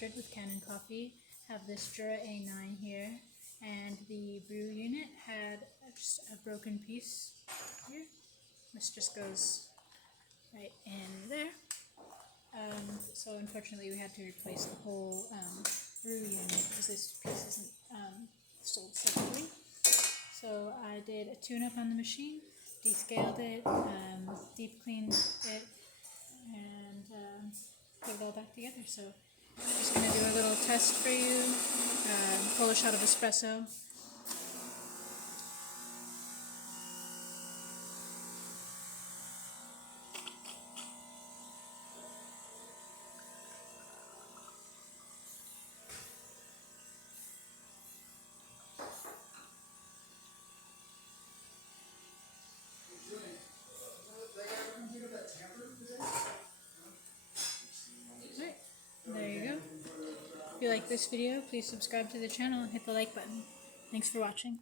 With Kanen coffee. Have this Jura A9 here, and the brew unit had just a broken piece here. This just goes right in there. So unfortunately we had to replace the whole brew unit because this piece isn't sold separately. So I did a tune-up on the machine, descaled it, deep cleaned it, and put it all back together. So I'm just going to do a little test for you, pull a shot of espresso. Alright, there you go. If you like this video, please subscribe to the channel and hit the like button. Thanks for watching.